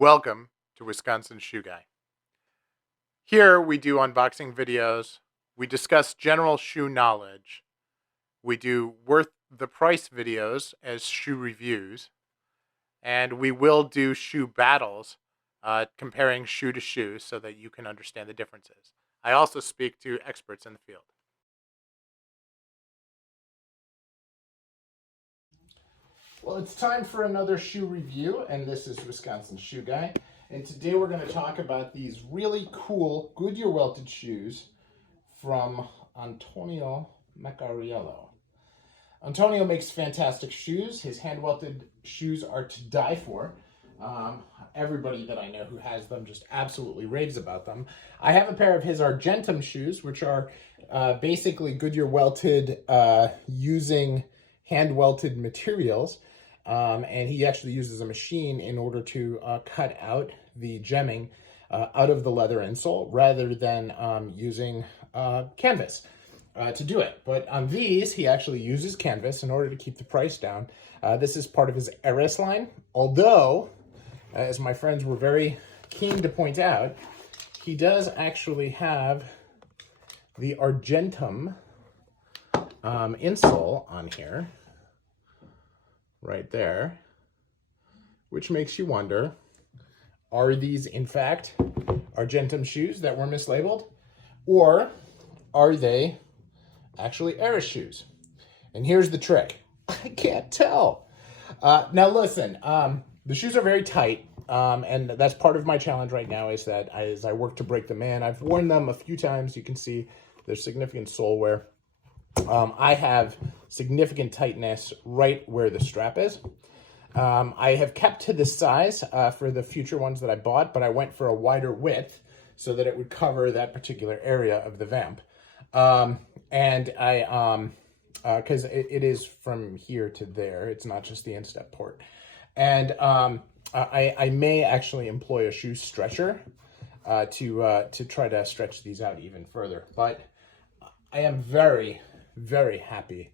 Welcome to Wisconsin Shoe Guy. Here we do unboxing videos, we discuss general shoe knowledge, we do worth the price videos as shoe reviews, and we will do shoe battles, comparing shoe to shoe so that you can understand the differences. I also speak to experts in the field. Well, it's time for another shoe review, and this is Wisconsin Shoe Guy. And today we're going to talk about these really cool Goodyear welted shoes from Antonio Meccariello. Antonio makes fantastic shoes. His hand welted shoes are to die for. Everybody that I know who has them just absolutely raves about them. I have a pair of his Argentum shoes, which are basically Goodyear welted using hand welted materials. And he actually uses a machine in order to cut out the gemming out of the leather insole rather than using canvas to do it. But on these, he actually uses canvas in order to keep the price down. This is part of his Aeris line, although, as my friends were very keen to point out, he does actually have the Argentum insole on here. Right there, which makes you wonder, are these in fact Argentum shoes that were mislabeled, or are they actually Aeris shoes? And here's the trick, I can't tell. Now listen, the shoes are very tight, and that's part of my challenge right now is that as I work to break them in. I've worn them a few times. You can see there's significant sole wear. I have significant tightness right where the strap is. I have kept to this size for the future ones that I bought, but I went for a wider width so that it would cover that particular area of the vamp. And I, because it is from here to there, it's not just the instep port. And I may actually employ a shoe stretcher to try to stretch these out even further. But I am very happy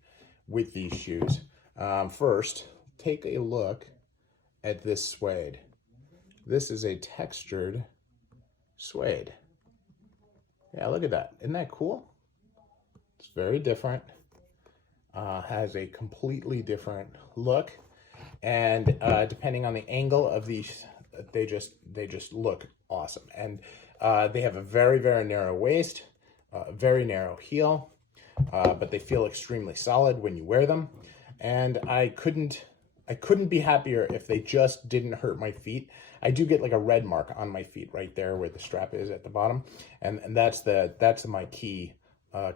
with these shoes. First, take a look at this suede. This is a textured suede. Yeah, look at that. Isn't that cool? It's very different. Has a completely different look. And depending on the angle of these, they just look awesome. And they have a very narrow waist, very narrow heel. But they feel extremely solid when you wear them, and I couldn't be happier if they just didn't hurt my feet. I do get like a red mark on my feet right there where the strap is at the bottom, and that's my key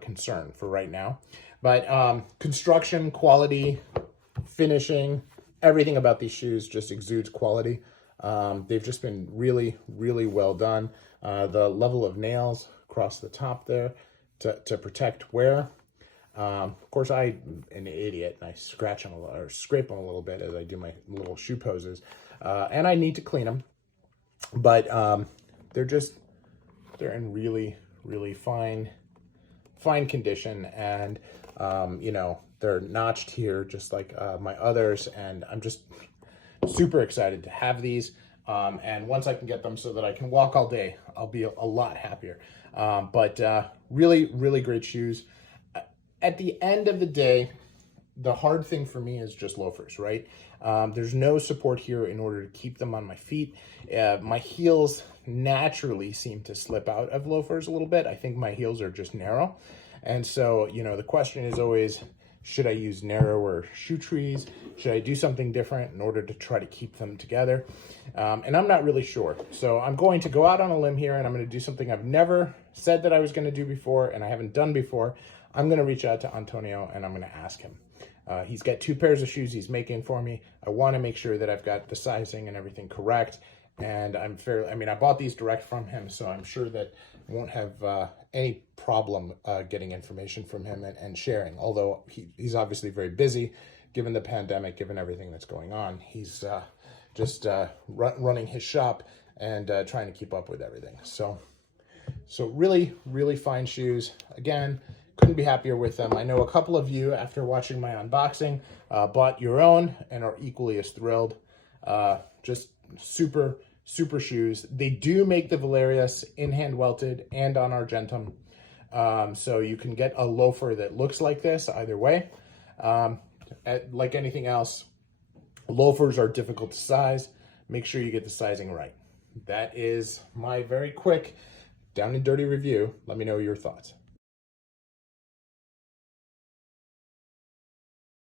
concern for right now. But construction, quality, finishing, everything about these shoes just exudes quality. They've just been really well done. The level of nails across the top there to protect wear. Of course, I'm an idiot and I scratch them or scrape them a little bit as I do my little shoe poses, and I need to clean them. But they're in really fine condition, and you know, they're notched here just like my others, and I'm just super excited to have these. And once I can get them so that I can walk all day, I'll be a lot happier. But really great shoes. At the end of the day, the hard thing for me is just loafers, right? There's no support here in order to keep them on my feet. My heels naturally seem to slip out of loafers a little bit. I think my heels are just narrow. And so, you know, the question is always, should I use narrower shoe trees? Should I do something different in order to try to keep them together? And I'm not really sure. So I'm going to go out on a limb here, and I'm going to do something I've never said that I was going to do before, and I haven't done before. I'm going to reach out to Antonio, and I'm going to ask him. He's got 2 pairs of shoes he's making for me. I want to make sure that I've got the sizing and everything correct. And I bought these direct from him, so I'm sure that I won't have any problem getting information from him and sharing. Although he's obviously very busy, given the pandemic, given everything that's going on. He's just running his shop and trying to keep up with everything. So really fine shoes. Again, couldn't be happier with them. I know a couple of you, after watching my unboxing, bought your own and are equally as thrilled. Just super super shoes. They do make the Valerius in hand welted and on argentum. So you can get a loafer that looks like this either way. Like anything else, loafers are difficult to size. Make sure you get the sizing right. That is my very quick down and dirty review. Let me know your thoughts.